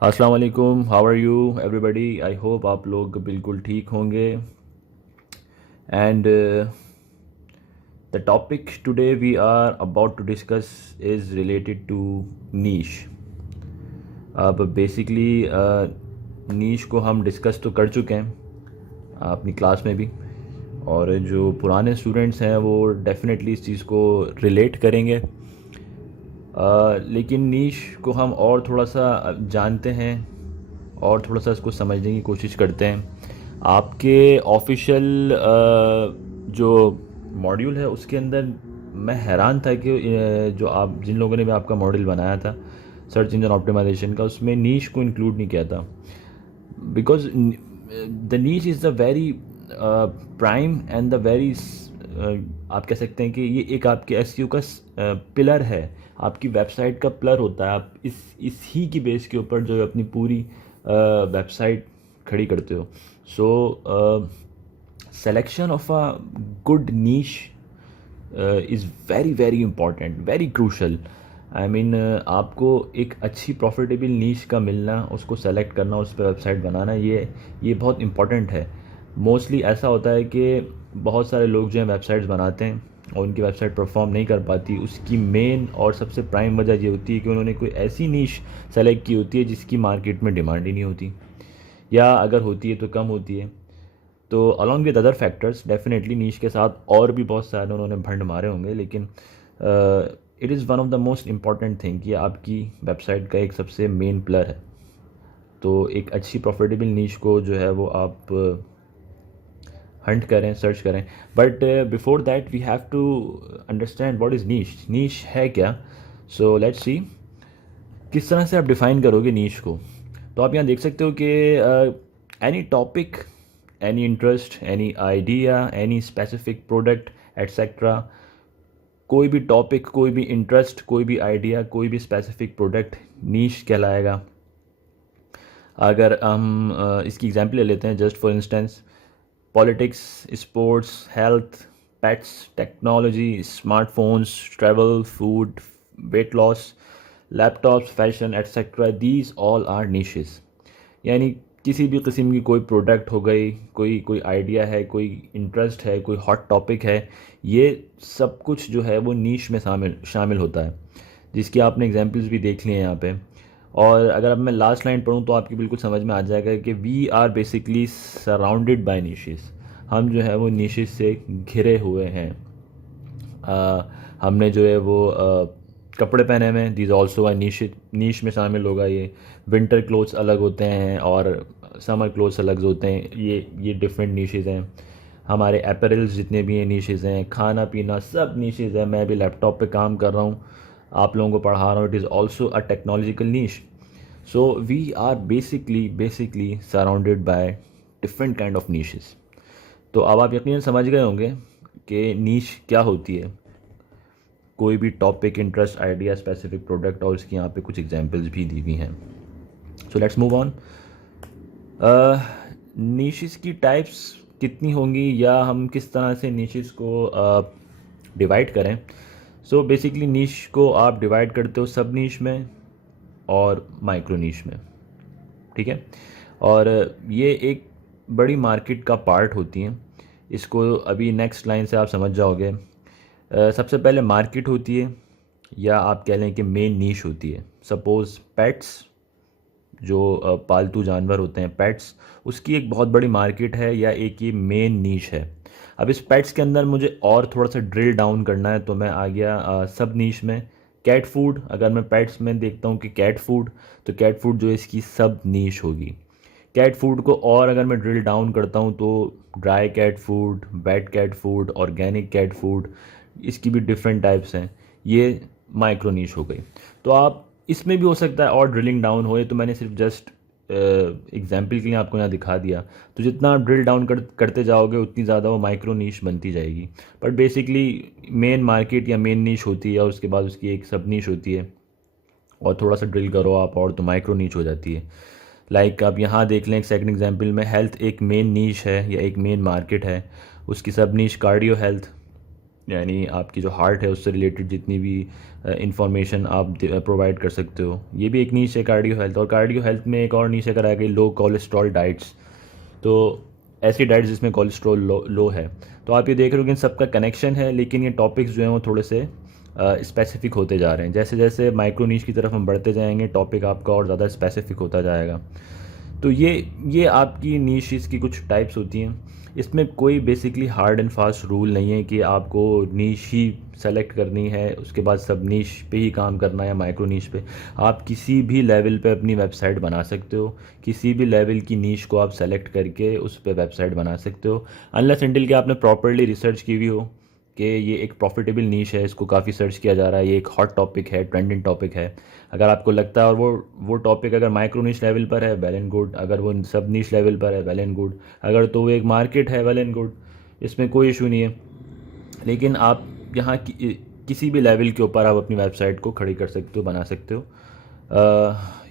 अस्सलाम वालेकुम, how are you everybody. I hope आप लोग बिल्कुल ठीक होंगे। And the topic today we are about to discuss is related to niche. अब बेसिकली नीश को हम डिस्कस तो कर चुके हैं अपनी क्लास में भी, और जो पुराने स्टूडेंट्स हैं वो डेफिनेटली इस चीज़ को रिलेट करेंगे। लेकिन नीश को हम और थोड़ा सा जानते हैं और थोड़ा सा इसको समझने की कोशिश करते हैं। आपके ऑफिशियल जो मॉड्यूल है उसके अंदर मैं हैरान था कि जो आप जिन लोगों ने भी आपका मॉड्यूल बनाया था सर्च इंजन ऑप्टिमाइजेशन का, उसमें नीश को इंक्लूड नहीं किया था। Because the niche is the very prime and the very, आप कह सकते हैं कि ये एक आपके एसईओ का पिलर है, आपकी वेबसाइट का पिलर होता है। आप इस ही की बेस के ऊपर जो है अपनी पूरी वेबसाइट खड़ी करते हो। So selection of a good niche is very very important, very crucial. I mean आपको एक अच्छी प्रॉफिटेबल नीश का मिलना, उसको सेलेक्ट करना, उस पर वेबसाइट बनाना, ये बहुत इंपॉर्टेंट है। मोस्टली ऐसा होता है कि बहुत सारे लोग जो हैं वेबसाइट्स बनाते हैं और उनकी वेबसाइट परफॉर्म नहीं कर पाती। उसकी मेन और सबसे प्राइम वजह ये होती है कि उन्होंने कोई ऐसी नीश सेलेक्ट की होती है जिसकी मार्केट में डिमांड ही नहीं होती, या अगर होती है तो कम होती है। तो along with other factors definitely niche के साथ और भी बहुत सारे उन्होंने भंड मारे होंगे, लेकिन it is one of the most important thing कि आपकी वेबसाइट का एक सबसे मेन पिलर है। तो एक अच्छी प्रॉफिटेबल नीश को जो है वो आप हंट करें, सर्च करें। But before that we have to understand what is niche. Niche है क्या? सो लेट्स सी किस तरह से आप डिफ़ाइन करोगे नीश को। तो आप यहाँ देख सकते हो कि any topic, any interest, any idea, any specific product etcetera. कोई भी टॉपिक, कोई भी इंटरेस्ट, कोई भी आइडिया, कोई भी स्पेसिफिक प्रोडक्ट नीश कहलाएगा। अगर हम इसकी एग्जांपल ले लेते हैं, just for instance, politics, sports, health, pets, technology, smartphones, travel, food, weight loss, laptops, fashion etcetera, these all are niches. यानी किसी भी किस्म की कोई प्रोडक्ट हो गई, कोई कोई आइडिया है, कोई इंटरेस्ट है, कोई हॉट टॉपिक है, ये सब कुछ जो है वो नीश में शामिल शामिल होता है, जिसकी आपने एग्जांपल्स भी देख लिए हैं यहाँ पे। और अगर अब मैं लास्ट लाइन पढ़ूँ तो आपकी बिल्कुल समझ में आ जाएगा कि we are basically surrounded by niches. हम जो है वो निशेस से घिरे हुए हैं। हमने जो है वो कपड़े पहने हुए हैं, दीज ऑल्सो आ नीश में शामिल होगा ये। विंटर क्लोथ्स अलग होते हैं और समर क्लोथ्स अलग होते हैं, ये डिफरेंट नीशेज़ हैं। हमारे अपैरल्स जितने भी हैं नीशेज़ हैं, खाना पीना सब नीशेज़ हैं। मैं भी लैपटॉप पे काम कर रहा हूँ, आप लोगों को पढ़ा रहा हूँ, it is also a technological niche. So we are basically surrounded by different kind of niches. तो अब आप यकीनन समझ गए होंगे कि नीश क्या होती है। कोई भी topic, interest, idea, specific product, और इसकी यहाँ पे कुछ एग्जांपल्स भी दी हुई हैं। So let's move on. Niches की टाइप्स कितनी होंगी, या हम किस तरह से नीशेस को डिवाइड करें। सो बेसिकली नीश को आप डिवाइड करते हो सब नीश में और माइक्रो नीश में, ठीक है। और ये एक बड़ी मार्केट का पार्ट होती हैं। इसको अभी नेक्स्ट लाइन से आप समझ जाओगे। सबसे पहले मार्केट होती है, या आप कह लें कि मेन नीश होती है। सपोज़ पेट्स, जो पालतू जानवर होते हैं पेट्स, उसकी एक बहुत बड़ी मार्केट है, या एक ये मेन नीश है। अब इस पेट्स के अंदर मुझे और थोड़ा सा ड्रिल डाउन करना है, तो मैं आ गया सब नीश में। कैट फूड, अगर मैं पेट्स में देखता हूँ कि कैट फूड, तो कैट फूड जो है इसकी सब नीश होगी। कैट फूड को और अगर मैं ड्रिल डाउन करता हूँ तो dry cat food, wet cat food, organic cat food, इसकी भी डिफरेंट टाइप्स हैं। ये माइक्रो नीश हो गई। तो आप इसमें भी हो सकता है और ड्रिलिंग डाउन होए, तो मैंने सिर्फ जस्ट एग्जाम्पल के लिए आपको यहाँ दिखा दिया। तो जितना आप ड्रिल डाउन करते जाओगे उतनी ज़्यादा वो माइक्रो नीश बनती जाएगी। बट बेसिकली मेन मार्केट या मेन नीश होती है, और उसके बाद उसकी एक सब नीश होती है, और थोड़ा सा ड्रिल करो आप और तो माइक्रो नीच हो जाती है। लाइक आप यहाँ देख लें एक सेकंड एग्जांपल में, हेल्थ एक मेन नीच है या एक मेन मार्केट है, उसकी सब नीच कार्डियो हेल्थ, यानी आपकी जो हार्ट है उससे रिलेटेड जितनी भी इंफॉर्मेशन आप प्रोवाइड कर सकते हो। ये भी एक नीश है कार्डियो हेल्थ। और कार्डियो हेल्थ में एक और नीश अगर आ गई लो कोलेस्ट्रॉल डाइट्स। तो ऐसी डाइट्स जिसमें कोलेस्ट्रॉल लो है। तो आप ये देख रहे हो कि इन सबका कनेक्शन है, लेकिन ये टॉपिक्स जो हैं वो थोड़े से स्पेसिफिक होते जा रहे हैं। जैसे जैसे माइक्रो नीश की तरफ हम बढ़ते जाएंगे, टॉपिक आपका और ज़्यादा स्पेसिफिक होता जाएगा। तो ये आपकी नीशेस की कुछ टाइप्स होती हैं। इसमें कोई basically hard and fast rule नहीं है कि आपको नीश ही सेलेक्ट करनी है, उसके बाद सब नीश पे ही काम करना है या माइक्रो नीश पे। आप किसी भी लेवल पे अपनी वेबसाइट बना सकते हो। किसी भी लेवल की नीश को आप सेलेक्ट करके उस पर वेबसाइट बना सकते हो, अनलेस अनटिल कि आपने प्रॉपरली रिसर्च की हुई हो कि ये एक प्रॉफिटेबल नीश है, इसको काफ़ी सर्च किया जा रहा है, ये एक हॉट टॉपिक है, ट्रेंडिंग टॉपिक है। अगर आपको लगता है और वो टॉपिक अगर माइक्रो नीश लेवल पर है, वेल एंड गुड। अगर वो सब नीश लेवल पर है, वेल एंड गुड। अगर तो वो एक मार्केट है, वेल एंड गुड। इसमें कोई इशू नहीं है। लेकिन आप यहाँ किसी भी लेवल के ऊपर आप अपनी वेबसाइट को खड़ी कर सकते हो, बना सकते हो।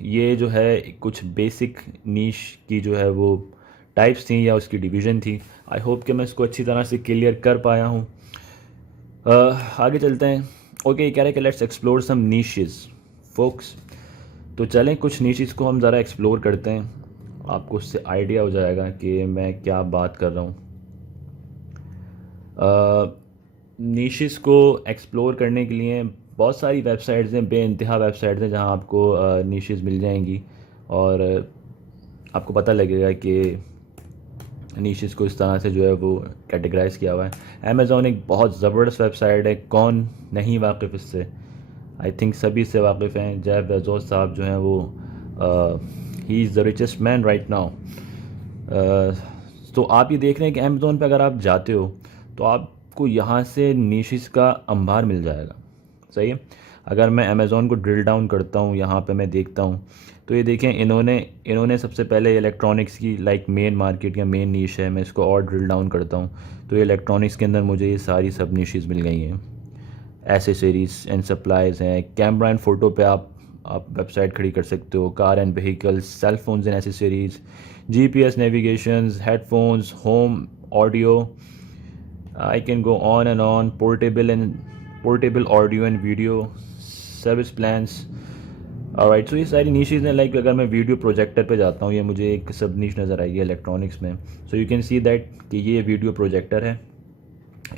ये जो है कुछ बेसिक नीश की जो है वो टाइप्स थी या उसकी डिवीज़न थी। आई होप कि मैं इसको अच्छी तरह से क्लियर कर पाया हूँ। आगे चलते हैं। ओके, ये कह रहे हैं कि let's explore some niches folks. तो चलें कुछ नीशेस को हम ज़रा एक्सप्लोर करते हैं, आपको उससे आइडिया हो जाएगा कि मैं क्या बात कर रहा हूँ। नीशेस को एक्सप्लोर करने के लिए बहुत सारी वेबसाइट्स हैं, बेइंतहा वेबसाइट्स हैं जहाँ आपको नीशेस मिल जाएंगी और आपको पता लगेगा कि नीशेस को इस तरह से जो है वो कैटेगराइज किया हुआ है। अमेज़ॉन एक बहुत ज़बरदस्त वेबसाइट है, कौन नहीं वाकिफ़ इससे। आई थिंक सभी इससे वाकिफ़ हैं। जेफ बेजोस साहब जो हैं वो he is the richest man right now. तो आप ये देख रहे हैं कि अमेज़ॉन पे अगर आप जाते हो तो आपको यहाँ से नीशेस का अंबार मिल जाएगा। सही है। अगर मैं अमेज़ॉन को ड्रिल डाउन करता हूँ, यहाँ पे मैं देखता हूँ तो ये देखें इन्होंने सबसे पहले इलेक्ट्रॉनिक्स की लाइक मेन मार्केट या मेन नीश है, मैं इसको और ड्रिल डाउन करता हूँ तो ये इलेक्ट्रॉनिक्स के अंदर मुझे ये सारी सब नीशेस मिल गई हैं। एसेसरीज एंड सप्लाईज़ हैं, कैमरा एंड फ़ोटो पे आप वेबसाइट खड़ी कर सकते हो, car and vehicles, cell phones and accessories, GPS navigations, headphones, home audio, I can go on and on, portable audio and video, service plans. Alright, so ये सारी niches हैं। Like अगर मैं वीडियो प्रोजेक्टर पे जाता हूँ, ये मुझे एक सब नीश नज़र आई है इलेक्ट्रॉनिक्स में। So you can see that कि ये वीडियो प्रोजेक्टर है,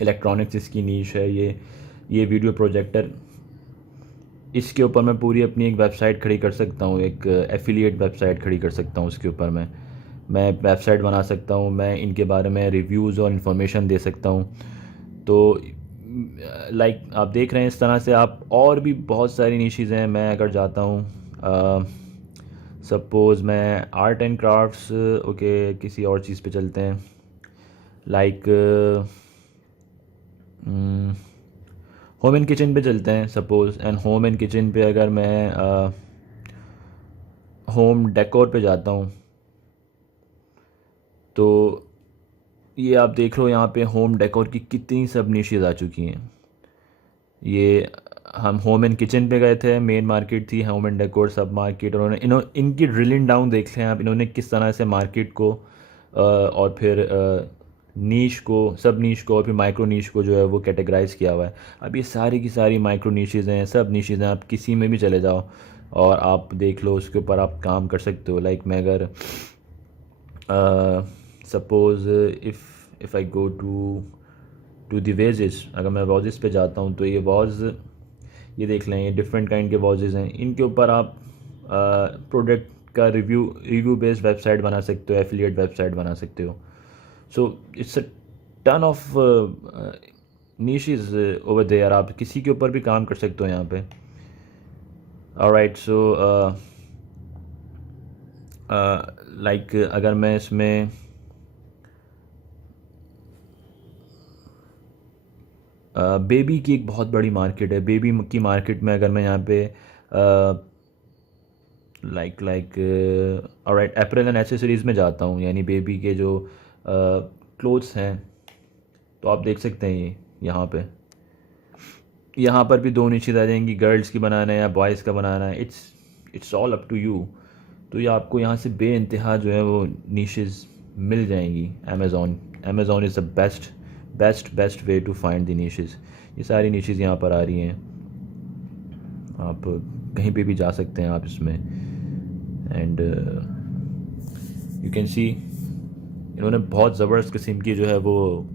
इलेक्ट्रॉनिक्स इसकी नीश है। ये वीडियो प्रोजेक्टर, इसके ऊपर मैं पूरी अपनी एक वेबसाइट खड़ी कर सकता हूँ, एक एफिलिएट वेबसाइट खड़ी कर सकता हूँ। उसके ऊपर मैं वेबसाइट बना सकता हूँ, मैं इनके बारे में रिव्यूज़ और इन्फॉर्मेशन दे सकता हूँ। तो लाइक आप देख रहे हैं इस तरह से आप और भी बहुत सारी नीशेज़ हैं। मैं अगर जाता हूँ सपोज़ मैं आर्ट एंड क्राफ्ट्स, ओके किसी और चीज़ पे चलते हैं। लाइक होम एंड किचन पे चलते हैं suppose. And home and kitchen पे अगर मैं होम डेकोर पे जाता हूँ तो ये आप देख लो यहाँ पे होम डेकोर की कितनी सब निशेज़ आ चुकी हैं। ये हम होम एंड किचन पे गए थे, मेन मार्केट थी होम एंड डेकोर सब मार्केट। और इनकी ड्रिलिंग डाउन देख लें आप, इन्होंने किस तरह से मार्केट को और फिर नीश को, सब नीश को और फिर माइक्रो नीश को जो है वो कैटेगराइज किया हुआ है। अब ये सारी की सारी माइक्रो नीशेज़ हैं, सब नीशेज़ हैं। आप किसी में भी चले जाओ और आप देख लो, उसके ऊपर आप काम कर सकते हो। लाइक मैं अगर suppose if I go to the wages, अगर मैं वॉजेस पे जाता हूँ तो ये वॉज, ये देख लें, ये डिफरेंट काइंड के वॉजेस हैं। इनके ऊपर आप प्रोडक्ट का रिव्यू बेस्ड वेबसाइट बना सकते हो, एफिलिएट वेबसाइट बना सकते हो। So it's a ton of niches over there, आप किसी के ऊपर भी काम कर सकते हो यहाँ पे। ऑलराइट, सो लाइक अगर मैं इसमें बेबी की एक बहुत बड़ी मार्केट है। बेबी की मार्केट में अगर मैं यहाँ पे like alright apparel and accessories में जाता हूँ, यानी बेबी के जो क्लोथ्स हैं, तो आप देख सकते हैं ये यहाँ पर भी दो नीचेज आ जाएंगी, गर्ल्स की बनाना है या बॉयज़ का बनाना है। It's all up to you. तो ये आपको यहाँ से बेइंतहा जो है वो नीशेज़ मिल जाएंगी। Amazon is the best best best way to find the niches. ये सारी निशेस यहाँ पर आ रही हैं, आप कहीं पे भी जा सकते हैं आप इसमें। एंड यू कैन सी इन्होंने बहुत ज़बरदस्त किस्म की जो है वो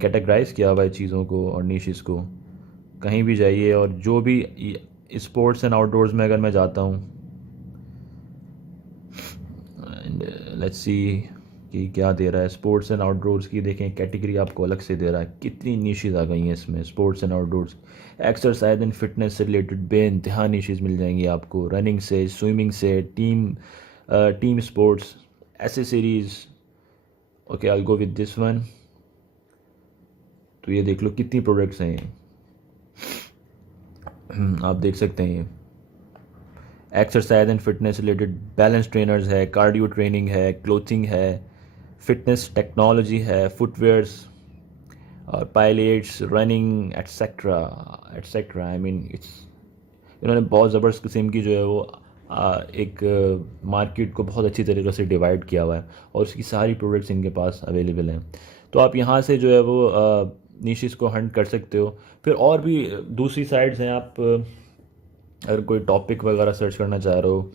कैटेगराइज किया हुआ है चीज़ों को और निशेस को। कहीं भी जाइए और जो भी स्पोर्ट्स एंड आउटडोर्स में अगर मैं जाता हूँ, एंड लेट्स सी कि क्या दे रहा है स्पोर्ट्स एंड आउटडोर्स की। देखें कैटेगरी आपको अलग से दे रहा है, कितनी निशेस आ गई हैं इसमें। Sports and outdoors, exercise and fitness से रिलेटेड बेइंतहा निशेस मिल जाएंगी आपको, रनिंग से, स्विमिंग से, team sports, accessories. Okay, I will go with this one. तो ये देख लो कितनी प्रोडक्ट्स हैं ये। आप देख सकते हैं ये exercise and fitness related balance trainers है, कार्डियो ट्रेनिंग है, क्लोथिंग है, फिटनेस टेक्नोलॉजी है, फुटवेयर्स और pilots, running etcetera etcetera. I mean इन्होंने बहुत ज़बरदस्त किस्म की जो है वो एक मार्केट को बहुत अच्छी तरीके से डिवाइड किया हुआ है और उसकी सारी प्रोडक्ट्स इनके पास अवेलेबल हैं। तो आप यहाँ से जो है वो निशेस को हंट कर सकते हो। फिर और भी दूसरी साइड्स हैं, आप अगर कोई टॉपिक वगैरह सर्च करना चाह रहे हो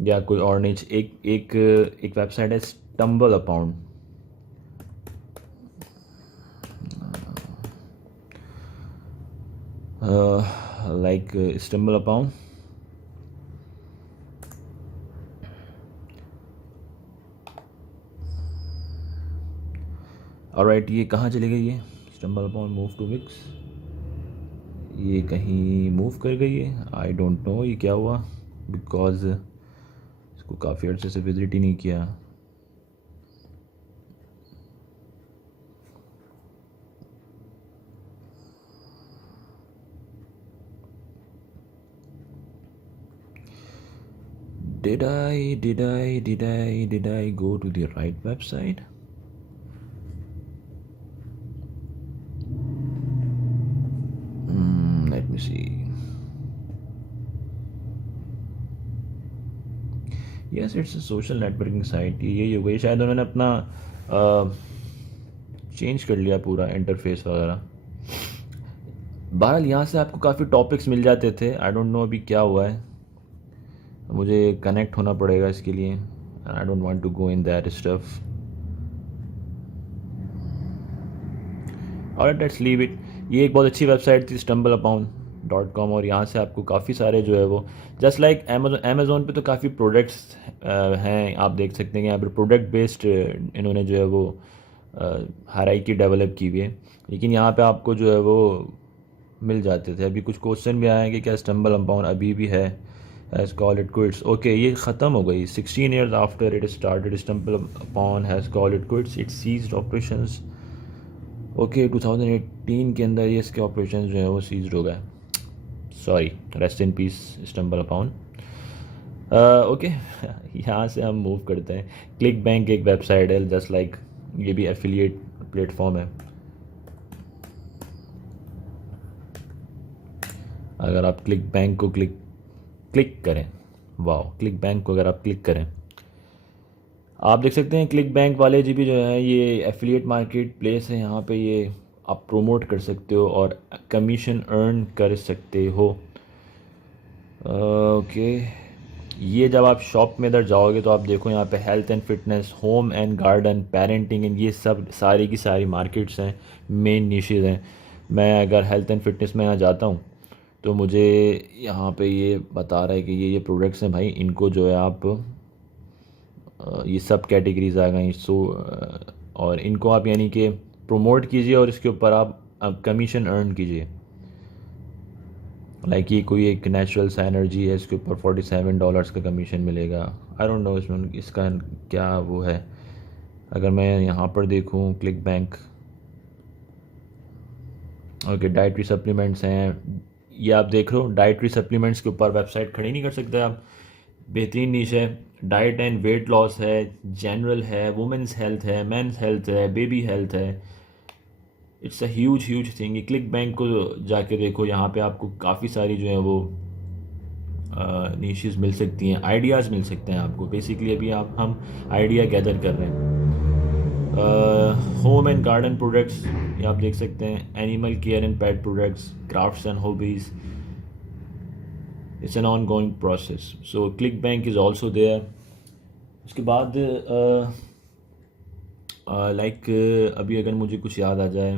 या कोई और निश, एक वेबसाइट है StumbleUpon. Like StumbleUpon alright. ये कहाँ चली गई है? StumbleUpon move to Wix, ये कहीं मूव कर गई है। आई डोंट नो ये क्या हुआ, बिकॉज इसको काफ़ी अर्से से विजिट ही नहीं किया। Did I go to the right website? Let me see. Yes, it's a social networking site. ये हो गई शायद, उन्होंने अपना चेंज कर लिया पूरा इंटरफेस वगैरह। बहरहाल यहाँ से आपको काफ़ी टॉपिक्स मिल जाते थे। आई डोंट नो अभी क्या हुआ है, मुझे कनेक्ट होना पड़ेगा इसके लिए। I don't want to go in that stuff. Alright, let's leave it. ये एक बहुत अच्छी वेबसाइट थी stumbleupon.com, और यहाँ से आपको काफ़ी सारे जो है वो जस्ट लाइक अमेज़ोन पे तो काफ़ी प्रोडक्ट्स हैं। आप देख सकते हैं यहाँ पर प्रोडक्ट बेस्ड इन्होंने जो है वो हायरार्की डेवलप की हुई है, लेकिन यहाँ पे आपको जो है वो मिल जाते थे। अभी कुछ क्वेश्चन भी आए हैं कि क्या स्टम्बल अपॉन अभी भी है, has called it quits. Okay, ये ख़त्म हो गई। 16 years after it started, StumbleUpon has called it quits, it ceased operations. Okay, 2018 के अंदर ये इसके ऑपरेशन जो है वो सीज्ड हो गए। Sorry, rest in peace stumble upon. Okay, यहाँ से हम मूव करते हैं। क्लिक बैंक एक वेबसाइट है जस्ट लाइक, ये भी एफिलिएट प्लेटफॉर्म है। अगर आप क्लिक बैंक को क्लिक करें, वाह, क्लिक बैंक को अगर आप क्लिक करें, आप देख सकते हैं क्लिक बैंक वाले जी भी जो है ये एफिलिएट मार्केट प्लेस है। यहाँ पे ये आप प्रोमोट कर सकते हो और कमीशन अर्न कर सकते हो। ओके, ये जब आप शॉप में इधर जाओगे तो आप देखो यहाँ पे health and fitness, home and garden, parenting and ये सब सारी की सारी मार्केट्स हैं, मेन निशेज़ हैं। मैं अगर हेल्थ एंड फिटनेस में यहाँ जाता हूँ तो मुझे यहाँ पे ये बता रहा है कि ये प्रोडक्ट्स हैं भाई, इनको जो है आप ये सब कैटेगरीज आ गई। सो और इनको आप यानी कि प्रमोट कीजिए और इसके ऊपर आप कमीशन अर्न कीजिए। लाइक ये कोई एक नेचुरल सा एनर्जी है, इसके ऊपर $47 का कमीशन मिलेगा। आई डोंट नो इसमें इसका क्या वो है। अगर मैं यहाँ पर देखूँ click bank, okay, dietary supplements हैं, ये आप देख रहे हो। डाइटरी सप्लीमेंट्स के ऊपर वेबसाइट खड़ी नहीं कर सकते आप, बेहतरीन नीश है। डाइट एंड वेट लॉस है, जनरल है, वुमेंस हेल्थ है, मेंस हेल्थ है, बेबी हेल्थ है। It's a huge thing. ये क्लिक बैंक को जाके देखो, यहाँ पे आपको काफ़ी सारी जो है वो नीशेस मिल सकती हैं, आइडियाज़ मिल सकते हैं आपको। बेसिकली अभी हम आइडिया गैदर कर रहे हैं। होम एंड गार्डन प्रोडक्ट्स, ये आप देख सकते हैं, animal care and pet products, crafts and hobbies, it's an ongoing process. So ClickBank is also there. उसके बाद लाइक अभी अगर मुझे कुछ याद आ जाए,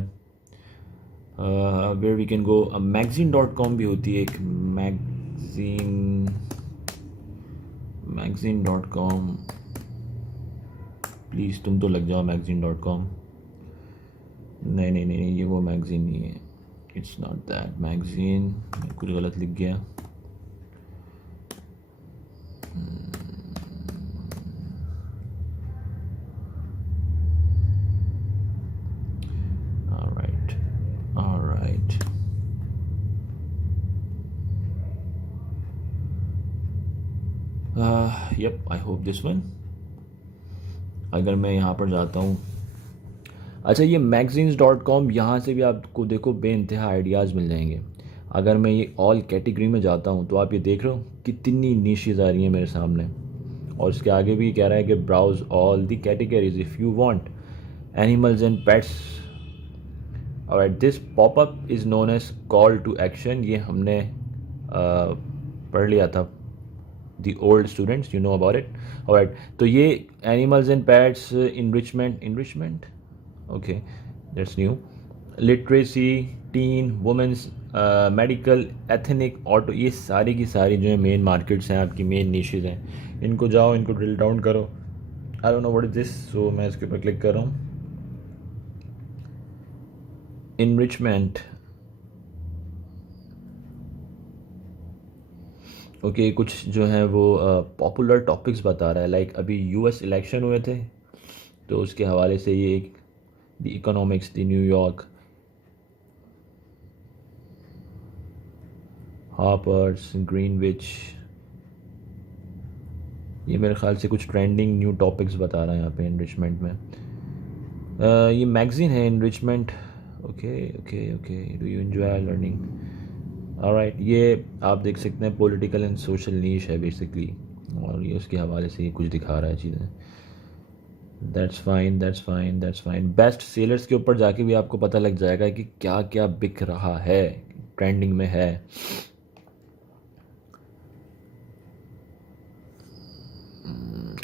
where we can go, magazine.com भी होती है एक, magazine.com. प्लीज़ तुम तो लग जाओ magazine.com. नहीं नहीं नहीं, ये वो मैगज़ीन नहीं है, इट्स नॉट दैट मैगज़ीन, मैं कुछ गलत लिख गया. Alright alright, yup, I hope this one. अगर मैं यहाँ पर जाता हूँ, अच्छा ये magazines.com, यहाँ से भी आपको देखो बेइंतहा आइडियाज़ मिल जाएंगे. अगर मैं ये ऑल कैटेगरी में जाता हूँ तो आप ये देख रहे हो कितनी निशेज़ आ रही हैं मेरे सामने. और इसके आगे भी कह रहा है कि browse all the categories if you want animals and pets. और this popup is known as call to action. ये हमने पढ़ लिया था, the old students, you know about it. Alright, तो ये animals and pets, enrichment, okay, that's new. Literacy, teen, womens, medical, ethnic, auto, ये सारी की सारी जो है मेन मार्केट्स हैं, आपकी मेन निशेज़ हैं. इनको जाओ, इनको ड्रिल डाउन करो. I don't know what is this, so मैं इसके ऊपर क्लिक कर रहा हूँ. इनरिचमेंट, ओके, कुछ जो है वो पॉपुलर टॉपिक्स बता रहा है. लाइक अभी यूएस इलेक्शन हुए थे, तो उसके हवाले से ये एक, the economics, the New York, Harper's, Greenwich, ये मेरे ख्याल से कुछ ट्रेंडिंग न्यू टॉपिक्स बता रहा है यहाँ पे इनरिचमेंट में. ये मैगज़ीन है enrichment. Okay okay okay, do you enjoy learning. Alright, ये आप देख सकते हैं पॉलिटिकल एंड सोशल नीश है बेसिकली, और ये उसके हवाले से ये कुछ दिखा रहा है चीज़ें. That's fine, that's fine, that's fine. Best sellers के ऊपर जाके भी आपको पता लग जाएगा कि क्या क्या बिक रहा है, ट्रेंडिंग में है.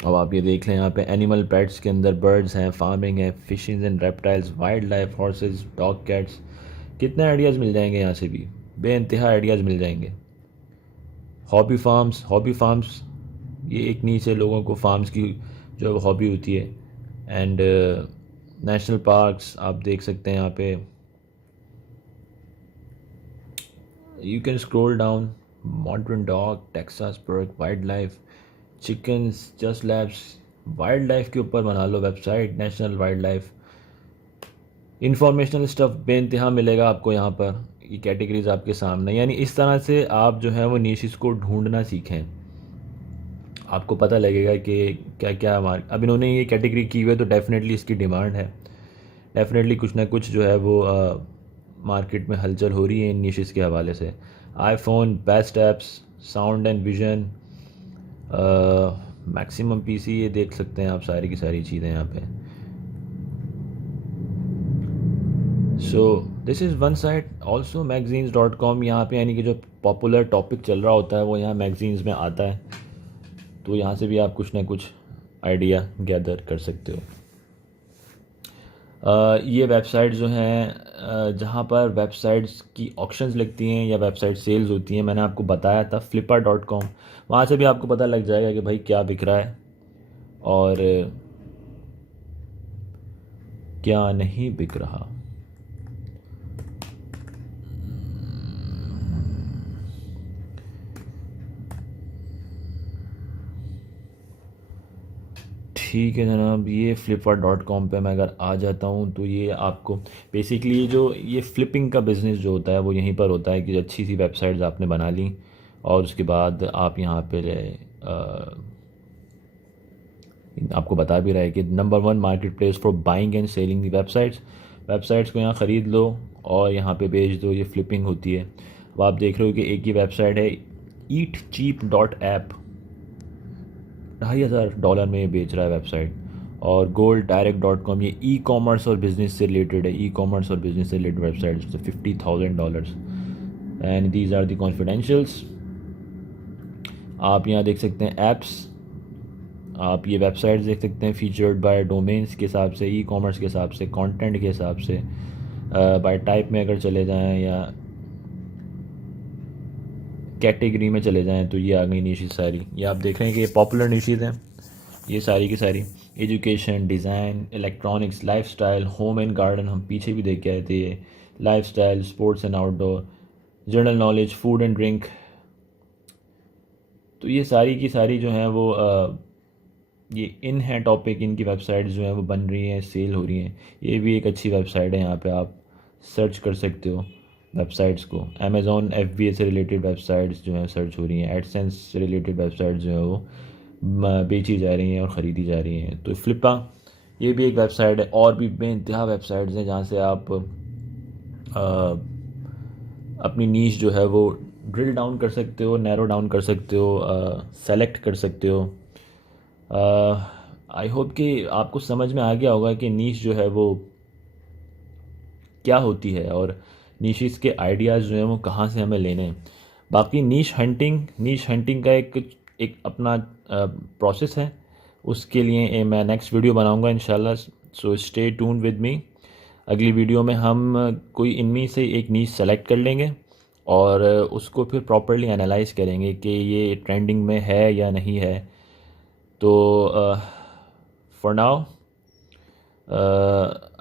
अब आप ये देख लें, यहाँ पे एनिमल पेट्स के अंदर बर्ड्स हैं, फार्मिंग है, fishing and reptiles, wild life, horses, dog, cats. कितने आइडियाज़ मिल जाएंगे यहाँ से भी, बेइंतहा आइडियाज़ मिल जाएंगे. हॉबी फार्म्स, ये एक नीचे लोगों को फार्म्स की जो हॉबी होती है. एंड नेशनल पार्क्स आप देख सकते हैं यहाँ पे. You can scroll down. Modern dog, Texas burg, wildlife, chickens, just labs. Wildlife के ऊपर बना लो website, national wildlife. Informational stuff बेइंतहा मिलेगा आपको यहाँ पर. ये कैटेगरीज आपके सामने, यानी इस तरह से आप जो है वो निशेस को ढूंढना सीखें. आपको पता लगेगा कि क्या क्या अब इन्होंने ये कैटेगरी की हुई है, तो डेफिनेटली इसकी डिमांड है. डेफिनेटली कुछ ना कुछ जो है वो मार्केट में हलचल हो रही है इन निशेस के हवाले से. IPhone, best apps, sound and vision, maximum PC, ये देख सकते हैं आप सारी की सारी चीज़ें यहाँ पे. So this is one side. Also magazines.com, यहाँ पे यानी कि जो पॉपुलर टॉपिक चल रहा होता है वो यहाँ मैगज़ीन्स में आता है, तो यहाँ से भी आप कुछ ना कुछ आइडिया गैदर कर सकते हो. ये वेबसाइट जो हैं जहाँ पर वेबसाइट्स की ऑक्शंस लगती हैं या वेबसाइट सेल्स होती हैं, मैंने आपको बताया था flipper.com, वहाँ से भी आपको पता लग जाएगा कि भाई क्या बिक रहा है और क्या नहीं बिक रहा. ठीक है जनाब, ये flipper.com पे मैं अगर आ जाता हूँ तो ये आपको बेसिकली जो ये फ्लिपिंग का बिज़नेस जो होता है वो यहीं पर होता है कि अच्छी सी वेबसाइट्स आपने बना ली और उसके बाद आप यहाँ पे आपको बता भी रहा है कि number 1 market place for buying and selling the websites को यहाँ ख़रीद लो और यहाँ पे बेच दो. ये फ्लिपिंग होती है. अब आप देख रहे हो कि एक ही वेबसाइट है, eatcheap.app, $2,500 में ये बेच रहा है वेबसाइट. और golddirect.com, ये ई कॉमर्स और बिज़नेस से रिलेटेड है, ई कॉमर्स और बिज़नेस से related website, $50,000 and these are the confidentials. आप यहाँ देख सकते हैं ऐप्स, आप ये वेबसाइट्स देख सकते हैं फीचर्ड बाय डोमेन्स के हिसाब से, ई कॉमर्स के हिसाब से, कंटेंट के हिसाब से, बाय टाइप में अगर चले जाएं या कैटेगरी में चले जाएं तो ये आ गई निशेज़ सारी। ये आप देख रहे हैं कि ये पॉपुलर निशेज़ हैं ये सारी की सारी। Education, design, electronics, lifestyle, home and garden, हम पीछे भी देख के आए थे ये, lifestyle, sports and outdoor, general knowledge, food and drink. तो ये सारी की सारी जो हैं वो ये इन है टॉपिक, इनकी वेबसाइट्स जो हैं वो बन रही हैं, सेल हो रही हैं। ये भी एक अच्छी वेबसाइट है, यहाँ पे आप सर्च कर सकते हो वेबसाइट्स को। अमेज़ॉन FBA से रिलेटेड वेबसाइट्स जो हैं सर्च हो रही हैं, एडसेंस से रिलेटेड वेबसाइट्स जो हैं वो बेची जा रही हैं और ख़रीदी जा रही हैं। तो फ्लिपा ये भी एक वेबसाइट है, और भी बेइंतहा वेबसाइट्स हैं जहाँ से आप अपनी नीश जो है वो ड्रिल डाउन कर सकते हो, नैरो डाउन कर सकते हो, सेलेक्ट कर सकते हो। आई होप कि आपको समझ में आ गया होगा कि नीश जो है वो क्या होती है और नीशेस के आइडियाज़ जो हैं वो कहाँ से हमें लेने हैं। बाकी नीश हंटिंग का एक अपना प्रोसेस है, उसके लिए मैं नेक्स्ट वीडियो बनाऊंगा इंशाल्लाह। So stay tune with me. अगली वीडियो में हम कोई इनमें से एक नीश सेलेक्ट कर लेंगे और उसको फिर प्रॉपरली एनालाइज करेंगे कि ये ट्रेंडिंग में है या नहीं है। तो फॉर नाउ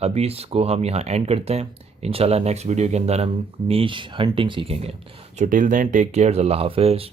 अभी इसको हम यहाँ एंड करते हैं। इंशाल्लाह नेक्स्ट वीडियो के अंदर हम नीश हंटिंग सीखेंगे। So till then take care, अल्लाह हाफिज़।